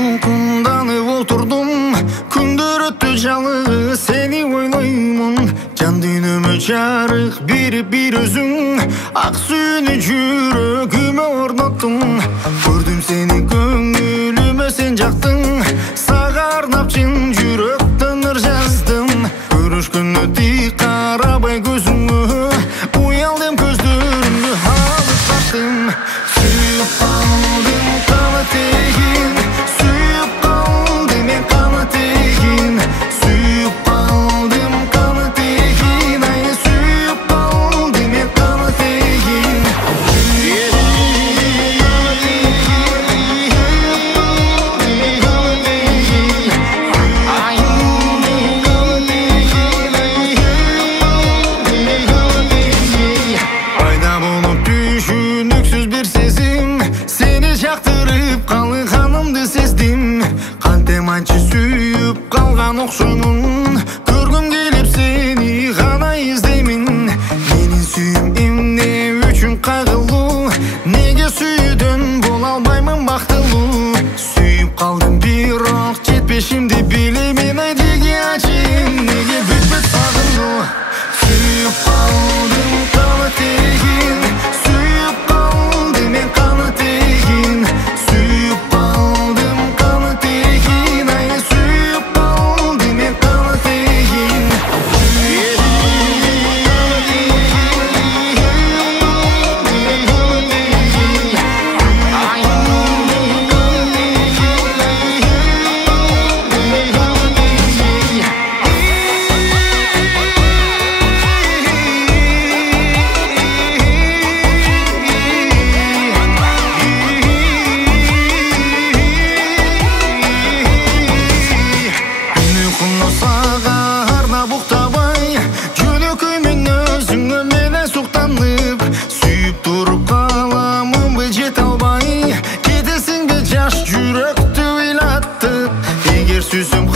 толкунданып отурдум, күндөр өттү жалгыз сени ойлоймун. Жан дүйнөмө жарык берип бир өзүң, ак сүйүүнү жүрөгүмө орноттуң. Көрдүм сени көңүлүмө сен жактың, сага арнап чын жүрөктөн ыр жаздым. Көрүшкөнгө тик карабай көзүңө, уялдым көздөрүңдү алып каттым. Сүйүп калдым каны тегин, сүйүп калдым мен каны тегин, сүйүп калдым каны тегин, ай сүйүп калдым мен каны тегин. Пайда болуп түшүнүксүз бир сезим, сени жактырып калганымды сездим. Кантем анча сүйүп калган окшоймун, көргүм келип сени гана издеймин. Менин сүйүүм эмне үчүн кагылуу, неге сүйүүдөн боло албаймын бактылуу. Сүйүп калдым бирок жетпешимди билемин, ай деги ачыйм, неге бүтпөт сагынуу. Сүйүп калдым каны тегин, сүйүп калдым мен каны тегин, сүйүп калдым каны тегин, ай сүйүп калдым мен каны тегин. Сага арнап уктабай, жөнөкөймүн өзүңө менен суктанып. Сүйүп туруп каламынбы жете албай, кетесиңби жаш жүрөктү ыйлатып. Эгер сүйсөм